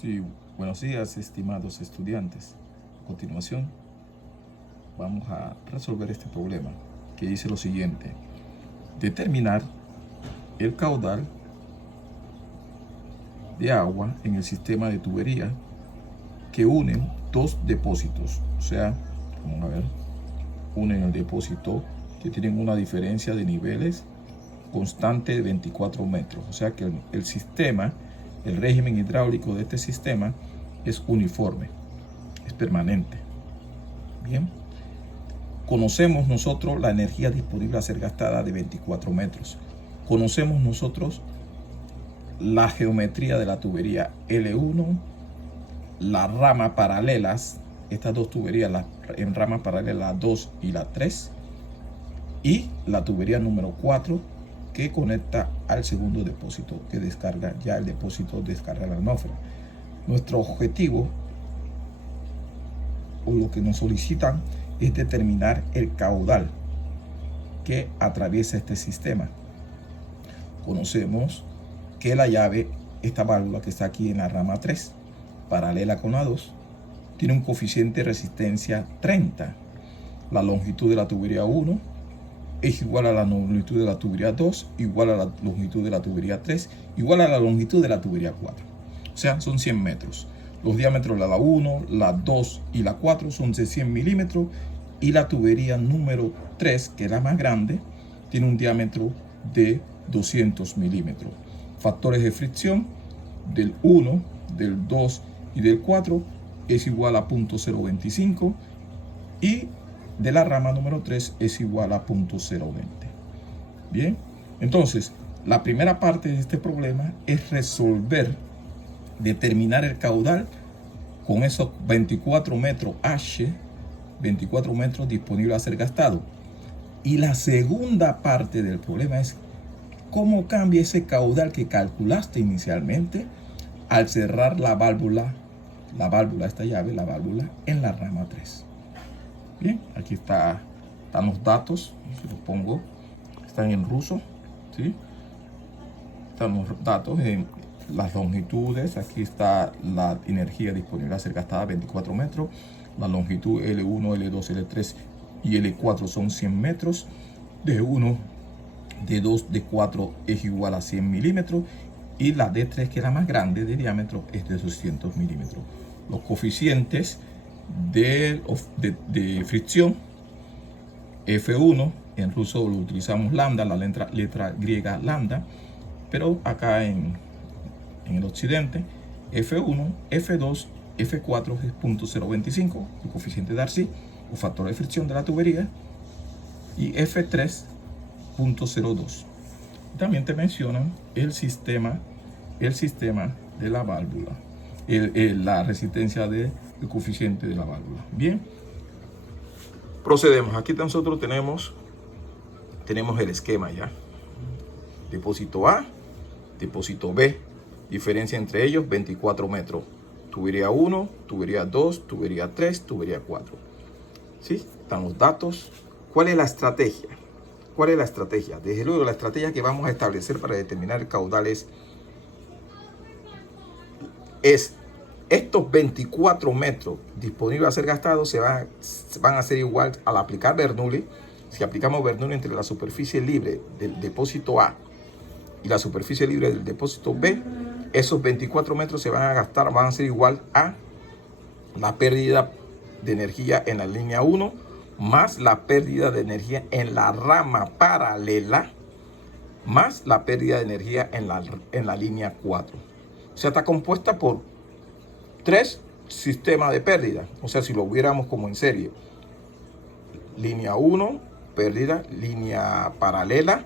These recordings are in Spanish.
Sí, buenos días, estimados estudiantes. A continuación, vamos a resolver este problema que dice lo siguiente: determinar el caudal de agua en el sistema de tubería que unen dos depósitos. O sea, vamos a ver, unen el depósito que tienen una diferencia de niveles constante de 24 metros. O sea que el sistema, el régimen hidráulico de este sistema es uniforme, es permanente. Bien, conocemos nosotros la energía disponible a ser gastada de 24 metros. Conocemos nosotros la geometría de la tubería L1, las ramas paralelas, estas dos tuberías en ramas paralelas, la 2 y la 3, y la tubería número 4 que conecta al segundo depósito que descarga, ya el depósito descarga la atmósfera. Nuestro objetivo, o lo que nos solicitan, es determinar el caudal que atraviesa este sistema. Conocemos que la llave, esta válvula que está aquí en la rama 3, paralela con la 2, tiene un coeficiente de resistencia 30. La longitud de la tubería 1 es igual a la longitud de la tubería 2, igual a la longitud de la tubería 3, igual a la longitud de la tubería 4. O sea, son 100 metros. Los diámetros de la 1, la 2 y la 4 son de 100 milímetros. Y la tubería número 3, que es la más grande, tiene un diámetro de 200 milímetros. Factores de fricción del 1, del 2 y del 4 es igual a 0.025. Y de la rama número 3 es igual a 0.020. Bien, entonces la primera parte de este problema es resolver, determinar el caudal con esos 24 metros H, 24 metros disponibles a ser gastado. Y la segunda parte del problema es cómo cambia ese caudal que calculaste inicialmente al cerrar la válvula, esta llave, la válvula en la rama 3. Bien, aquí están los datos, si los pongo, están en ruso, ¿sí? Están los datos en las longitudes. Aquí está la energía disponible a ser gastada, 24 metros. La longitud L1, L2, L3 y L4 son 100 metros. D1, D2, D4 es igual a 100 milímetros. Y la D3, que es la más grande de diámetro, es de 200 milímetros. Los coeficientes de fricción, F1, en ruso lo utilizamos lambda, la letra griega lambda, pero acá en el occidente, F1, F2, F4 es 0.025, el coeficiente de Darcy, o factor de fricción de la tubería, y F3, 0.02. También te mencionan el sistema de la válvula, la resistencia del coeficiente de la válvula. Bien, procedemos. Aquí nosotros tenemos el esquema ya. Depósito A, depósito B. Diferencia entre ellos, 24 metros. Tubería 1, tubería 2, tubería 3, tubería 4. ¿Sí? Están los datos. ¿Cuál es la estrategia? ¿Cuál es la estrategia? Desde luego, la estrategia que vamos a establecer para determinar el caudal es estos 24 metros disponibles a ser gastados van a ser igual al aplicar Bernoulli. Si aplicamos Bernoulli entre la superficie libre del depósito A y la superficie libre del depósito B, esos 24 metros se van a gastar, van a ser igual a la pérdida de energía en la línea 1 más la pérdida de energía en la rama paralela más la pérdida de energía en la línea 4. O sea, está compuesta por 3 sistemas de pérdida. O sea, si lo hubiéramos como en serie: línea 1, pérdida, línea paralela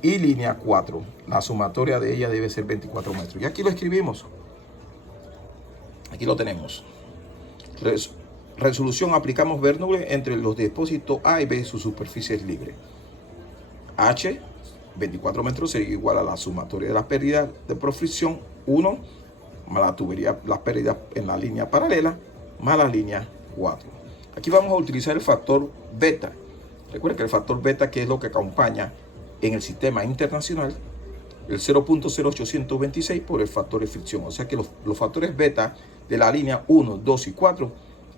y línea 4. La sumatoria de ella debe ser 24 metros. Y aquí lo escribimos. Aquí lo tenemos. Resolución: aplicamos Bernoulli entre los depósitos A y B, sus superficies libres. H, 24 metros, sería igual a la sumatoria de las pérdidas por fricción 1 más la tubería, las pérdidas en la línea paralela más la línea 4. Aquí vamos a utilizar el factor beta. Recuerden que el factor beta, que es lo que acompaña en el sistema internacional, el 0.0826 por el factor de fricción. O sea que los factores beta de la línea 1, 2 y 4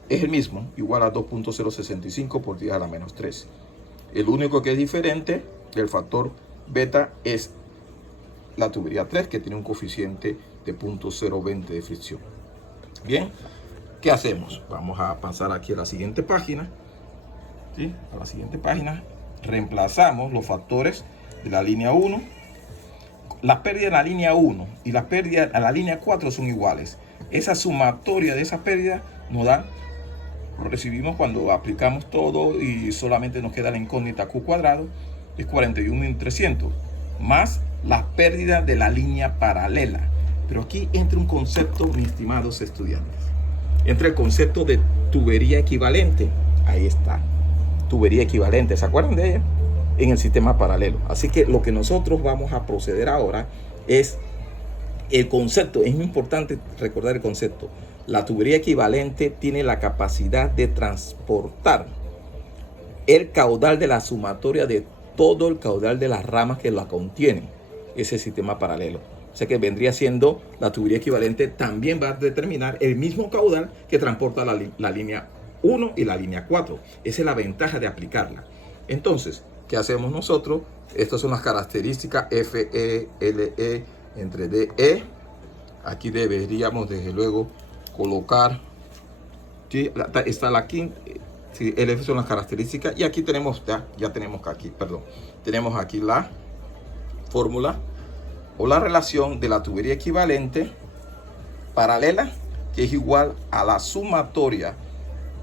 es el mismo, igual a 2.065 por 10 a la menos 3. El único que es diferente del factor beta es la tubería 3, que tiene un coeficiente de 0.020 de fricción. Bien, ¿qué hacemos? Vamos a pasar aquí a la siguiente página. ¿Sí? A la siguiente página. Reemplazamos los factores de la línea 1. Las pérdidas en la línea 1 y las pérdidas en la línea 4 son iguales. Esa sumatoria de esas pérdidas nos da, lo recibimos cuando aplicamos todo y solamente nos queda la incógnita Q cuadrado, es 41.300, más las pérdidas de la línea paralela. Pero aquí entra un concepto, mis estimados estudiantes. Entra el concepto de tubería equivalente. Ahí está. Tubería equivalente. ¿Se acuerdan de ella? En el sistema paralelo. Así que lo que nosotros vamos a proceder ahora es el concepto. Es muy importante recordar el concepto. La tubería equivalente tiene la capacidad de transportar el caudal de la sumatoria de todo el caudal de las ramas que la contienen. Ese sistema paralelo. O sea que vendría siendo la tubería equivalente, también va a determinar el mismo caudal que transporta la línea 1 y la línea 4. Esa es la ventaja de aplicarla. Entonces, ¿qué hacemos nosotros? Estas son las características FE, LE entre DE. Aquí deberíamos, desde luego, colocar, ¿sí? Está la quinta, ¿sí? LF son las características. Y aquí tenemos, ya tenemos aquí, perdón, tenemos aquí la fórmula o la relación de la tubería equivalente paralela, que es igual a la sumatoria,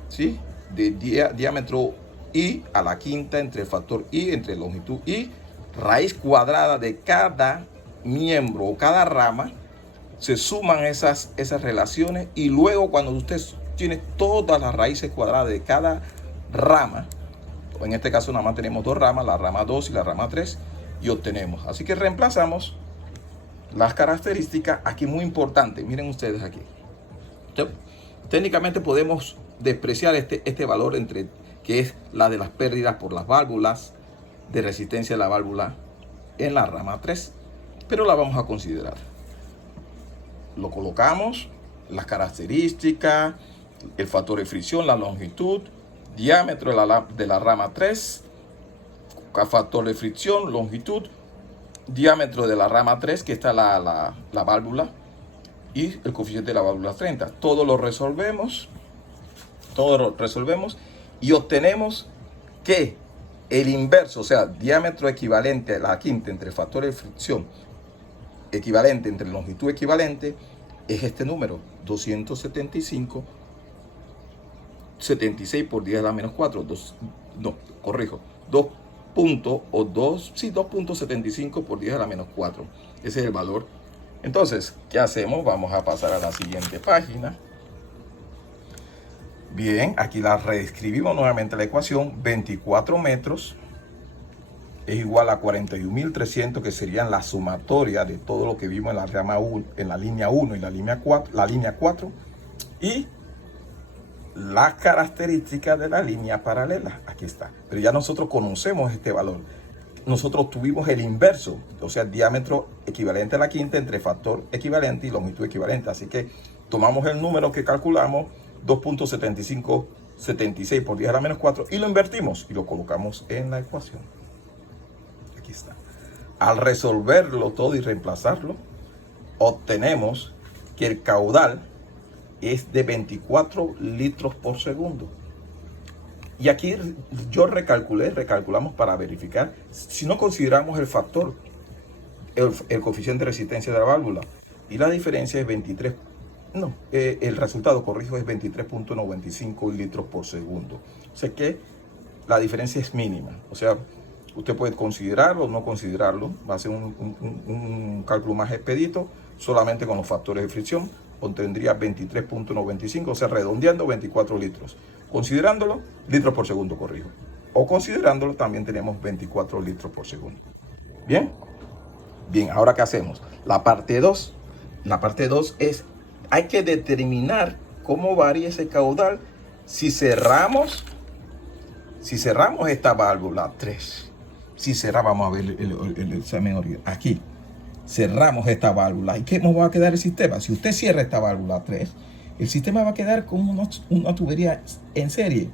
¿sí? De diámetro I a la quinta entre el factor I, entre longitud I, raíz cuadrada de cada miembro o cada rama. Se suman esas relaciones y luego cuando usted tiene todas las raíces cuadradas de cada rama, en este caso nada más tenemos dos ramas, la rama 2 y la rama 3, y obtenemos. Así que reemplazamos las características. Aquí muy importante, miren ustedes aquí. Técnicamente podemos despreciar este valor entre, que es la de las pérdidas por las válvulas, de resistencia de la válvula en la rama 3, pero la vamos a considerar. Lo colocamos, las características, el factor de fricción, la longitud, diámetro de la rama 3, factor de fricción, longitud, diámetro de la rama 3, que está la válvula, y el coeficiente de la válvula 30. Todo lo resolvemos y obtenemos que el inverso, o sea, diámetro equivalente a la quinta entre factor de fricción equivalente entre longitud equivalente, es este número, 276 por 10 a la menos 4, 2.75 por 10 a la menos 4. Ese es el valor. Entonces, ¿qué hacemos? Vamos a pasar a la siguiente página. Bien, aquí la reescribimos nuevamente la ecuación. 24 metros es igual a 41.300, que serían la sumatoria de todo lo que vimos en la rama 1, en la línea 1 y la línea 4, y las características de la línea paralela. Aquí está. Pero ya nosotros conocemos este valor. Nosotros tuvimos el inverso, o sea, diámetro equivalente a la quinta entre factor equivalente y longitud equivalente. Así que tomamos el número que calculamos, 2.7576 por 10 a la menos 4, y lo invertimos y lo colocamos en la ecuación. Aquí está. Al resolverlo todo y reemplazarlo, obtenemos que el caudal es de 24 litros por segundo. Y aquí yo recalculamos para verificar si no consideramos el factor, el coeficiente de resistencia de la válvula. Y la diferencia es 23, el resultado, corrijo, es 23.95 litros por segundo. O sea que la diferencia es mínima. O sea, usted puede considerarlo o no considerarlo. Va a ser un cálculo más expedito, solamente con los factores de fricción. Obtendría 23.95, o sea, redondeando 24 litros. Considerándolo, litros por segundo, corrijo. O considerándolo, también tenemos 24 litros por segundo. ¿Bien? Bien, ahora ¿qué hacemos? La parte 2. La parte 2 es, hay que determinar cómo varía ese caudal si cerramos esta válvula 3. Si cerramos, vamos a ver el examen aquí. cerramos esta válvula. ¿Y qué nos va a quedar el sistema? Si usted cierra esta válvula 3, el sistema va a quedar con una tubería en serie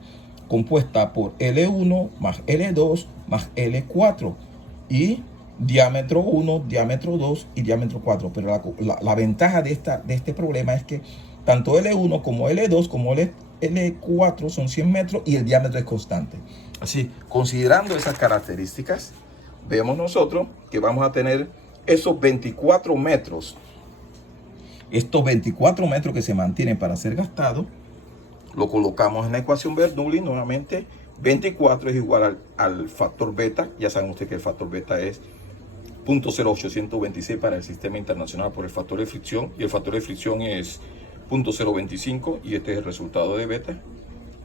compuesta por L1 más L2 más L4 y diámetro 1, diámetro 2 y diámetro 4. Pero la ventaja de este problema es que tanto L1 como L2 como L4 son 100 metros y el diámetro es constante. Así, considerando esas características, vemos nosotros que vamos a tener esos 24 metros. Estos 24 metros que se mantienen para ser gastados, lo colocamos en la ecuación Bernoulli nuevamente. 24 es igual al factor beta. Ya saben ustedes que el factor beta es 0.0826 para el sistema internacional por el factor de fricción. Y el factor de fricción es 0.025 y este es el resultado de beta.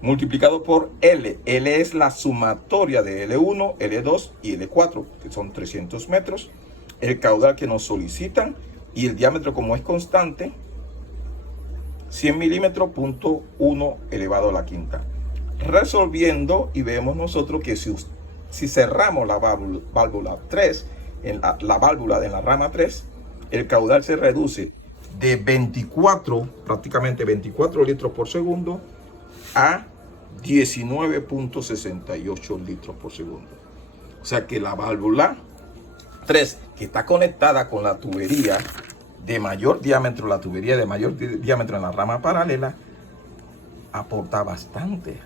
Multiplicado por L. L es la sumatoria de L1, L2 y L4, que son 300 metros. El caudal que nos solicitan y el diámetro, como es constante, 100 milímetros, 1 elevado a la quinta. Resolviendo, y vemos nosotros que si cerramos la válvula 3, la válvula de la rama 3, el caudal se reduce de 24, prácticamente 24 litros por segundo, a 19.68 litros por segundo. O sea que la válvula 3, que está conectada con la tubería de mayor diámetro, en la rama paralela, aporta bastante.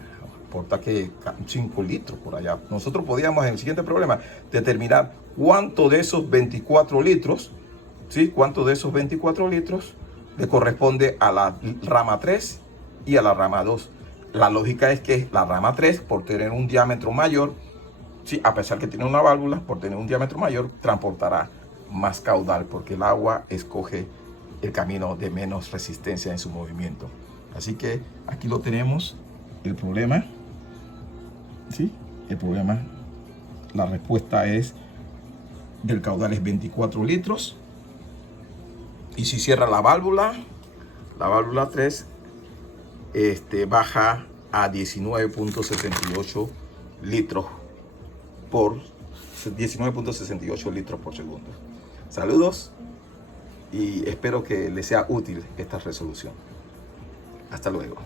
Aporta que 5 litros por allá. Nosotros podíamos en el siguiente problema determinar cuánto de esos 24 litros, ¿sí? Cuánto de esos 24 litros le corresponde a la rama 3 y a la rama 2. La lógica es que la rama 3, por tener un diámetro mayor, sí, a pesar que tiene una válvula, por tener un diámetro mayor, transportará más caudal, porque el agua escoge el camino de menos resistencia en su movimiento. Así que aquí lo tenemos, el problema. ¿Sí? El problema, la respuesta es, del caudal es 24 litros. Y si cierra la válvula 3, baja a 19.68 litros por 19.68 litros por segundo. Saludos y espero que les sea útil esta resolución. Hasta luego.